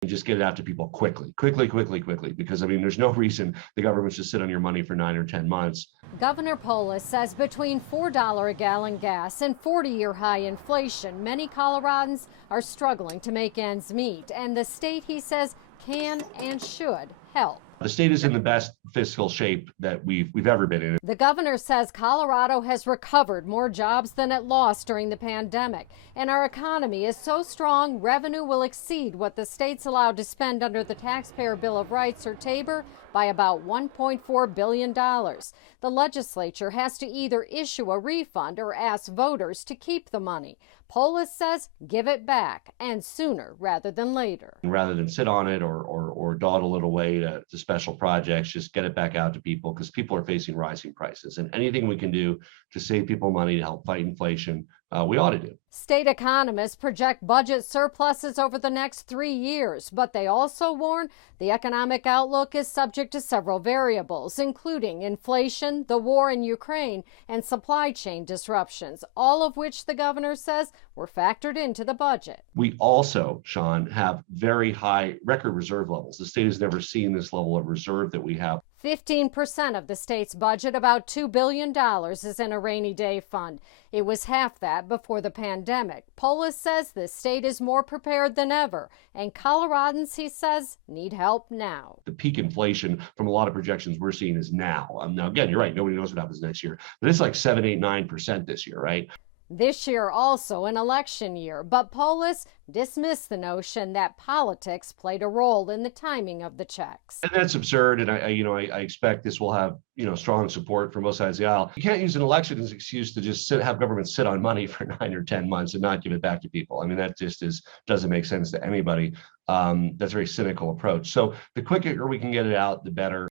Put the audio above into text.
and just get it out to people quickly, because I mean, there's no reason the government should sit on your money for 9 or 10 months. Governor Polis says between $4 a gallon gas and 40-year high inflation, many Coloradans are struggling to make ends meet. And the state, he says, can and should help. The state is in the best fiscal shape that we've ever been in. The governor says Colorado has recovered more jobs than it lost during the pandemic. And our economy is so strong, revenue will exceed what the state's allowed to spend under the Taxpayer Bill of Rights, or TABOR, by about $1.4 billion. The legislature has to either issue a refund or ask voters to keep the money. Polis says give it back, and sooner rather than later. Rather than sit on it or dawdle it away to special projects, just get it back out to people, because people are facing rising prices. And anything we can do to save people money to help fight inflation, we ought to do. State economists project budget surpluses over the next 3 years, but they also warn the economic outlook is subject to several variables, including inflation, the war in Ukraine, and supply chain disruptions, all of which the governor says were factored into the budget. We also, Sean, have very high record reserve levels. The state has never seen this level of reserve that we have. 15% of the state's budget, about $2 billion, is in a rainy day fund. It was half that before the pandemic. Polis says the state is more prepared than ever, and Coloradans, he says, need help now. The peak inflation from a lot of projections we're seeing is now. Now, again, you're right. Nobody knows what happens next year, but it's like 7, 8, 9% this year, right? This year also an election year, but Polis dismissed the notion that politics played a role in the timing of the checks. And that's absurd, and I expect this will have strong support from both sides of the aisle. You can't use an election as an excuse to just have government sit on money for 9 or 10 months and not give it back to people. I mean, that just doesn't make sense to anybody. That's a very cynical approach. So the quicker we can get it out, the better.